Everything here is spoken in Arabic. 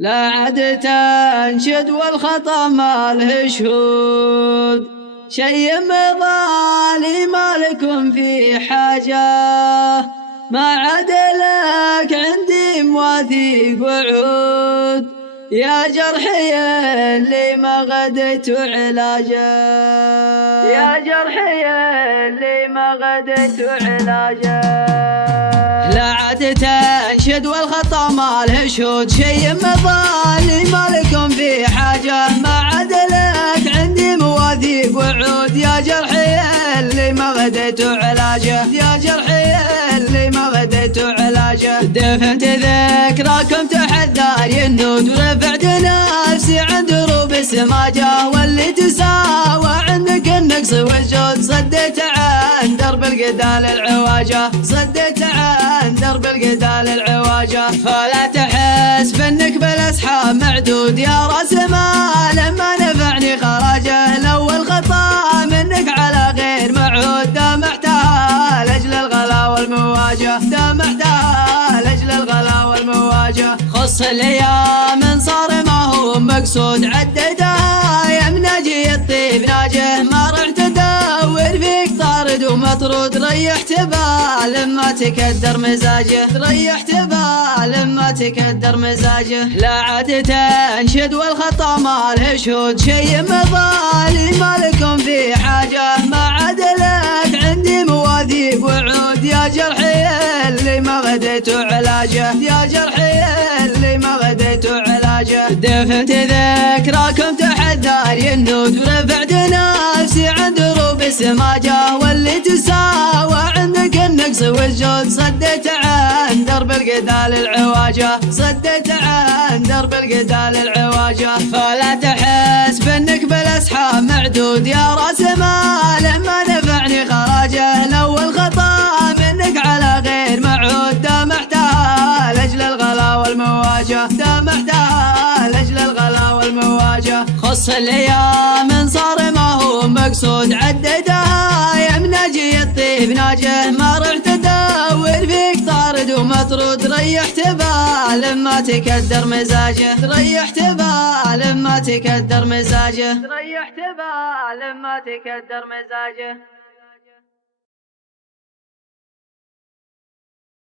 لا عاد تنشد والخطا ما له شهود، شي مضالي ما لكم في حاجة، ما عاد لك عندي مواثيق وعود، يا جرحي اللي ما غدت علاجه، يا جرحي اللي ما غدت علاجه. لا عاد تنشد والخطا ما له شهود، شي مضالي ما لكم في حاجة، ما عاد لك عندي مواثيق وعود، يا جرحي اللي ما غدت علاجه، يا جرحي اللي ما غدت علاجه. دفنت ذكراكم تحت ذاري النود، ورفعت نفسي عند دروب السماجة، واللي تساوى عندك النقص والجود، صديت عن درب القتال العواجة، صديت عن درب القتال العواجة. فلا تحس بانك بالاصحاب معدود، يا راس مال ما نفعني خراجه، لو الخطا منك على غير معهود، دامعتها لاجل الغلا والمواجه، دامعتها لاجل الغلا والمواجه. خص الايام صار ما هو مقصود، عددها يا مناجي الطيب ناجه، ما رحت ادور فيك طارد ومطرود، ريحت بال ما تكدر مزاجه، ريحت بال ما تكدر مزاجه. لا عاد تنشد والخطا ما له شهود، شي مضالي ما لكم في حاجه، ما عاد لك عندي مواثيق وعود، يا جرحي اللي ما غديت علاجه، يا جرحي اللي ما غديت علاجه. دفنت ذكراكم تحت ذاري النود، ورفعت نفسي عند دروب السماجة، واللي تساوى عندك النقص والجود، صديت عن درب القتال العواجة، صديت عن درب القتال العواجة. فلا تحس بانك بالاصحاب معدود، يا راس مال ما نفعني خراجه، لو الخطا منك على غير معهود، دامعتها لاجل الغلا والمواجه، دامعتها لاجل الغلا والمواجه. خص الايام صار ما هو مقصود، عددها يا مناجي الطيب ناجه، ما رحت ادور فيك طارد ومطرود، ريحت بال ما تكدر مزاجه، ريحت بال ما تكدر مزاجه، ريحت بال ما تكدر مزاجه.